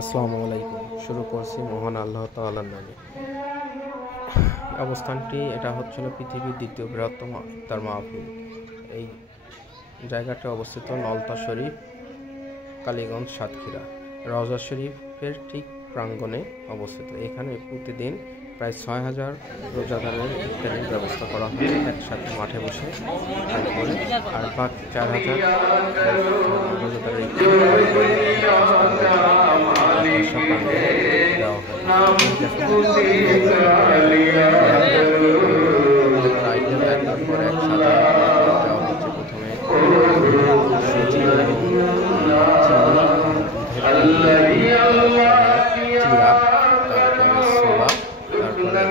আসসালামু আলাইকুম। শুরু করছি মহান আল্লাহ তাআলার নামে। অবস্থানটি এটা হচ্ছিল পৃথিবীর দ্বিতীয় বৃহত্তম ইফতার মাহফিল। এই জায়গাটি অবস্থিত নলতা শরীফ, কালীগঞ্জ, সাতক্ষীরা। রওজা শরীফের ঠিক প্রাঙ্গণে অবস্থিত। এখানে প্রতিদিন প্রায় ৬,০০০ রোজাদারের ইফতারির ব্যবস্থা করা হয় একসাথে মাঠে বসে, আর বাকি ৪,০০০ রোজাদারের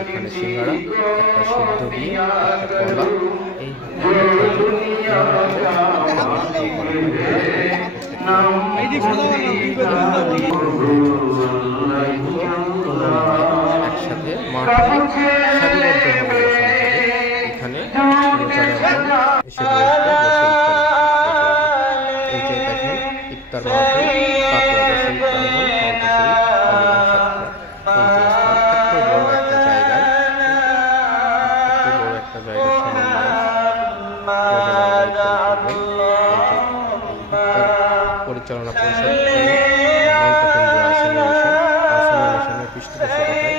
এখানে সিঙ্গাড়া, একটা সিদ্ধ ডিম, একটা কলা, এই একসাথে মাঠে সারিবদ্ধভাবে এখানে এই যে দেখেন ইফতার মাহফিল পরিচালনা পরিষদ মিশনের পৃষ্ঠপোষকতায়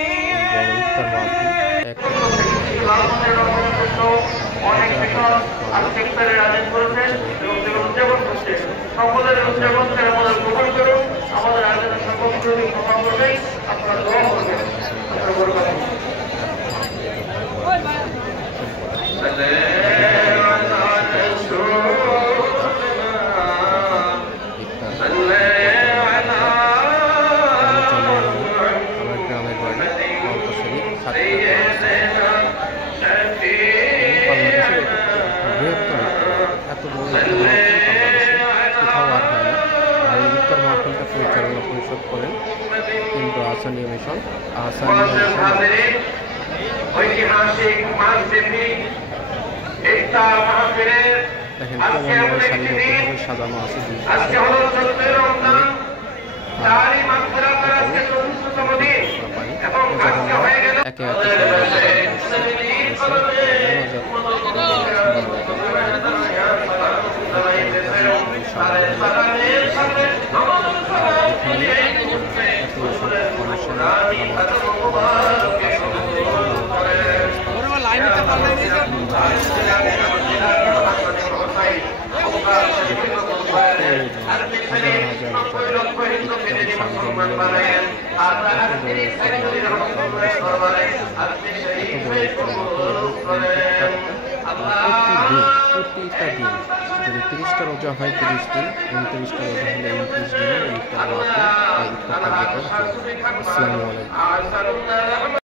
বড় ইফতার মাহফিল পরিচালনা পরিষদ করেন কিন্তু আহসানিয়া মিশন। দেখেন সারিবদ্ধভাবে সাজানো আছে একে প্রতিটা দিন যদি ৩০টা রোজা হয় ৩০ দিন, ২৯টা রোজা হলে ২৯ দিনে ইফতার মাহফিল। আসসালামু আলাইকুম।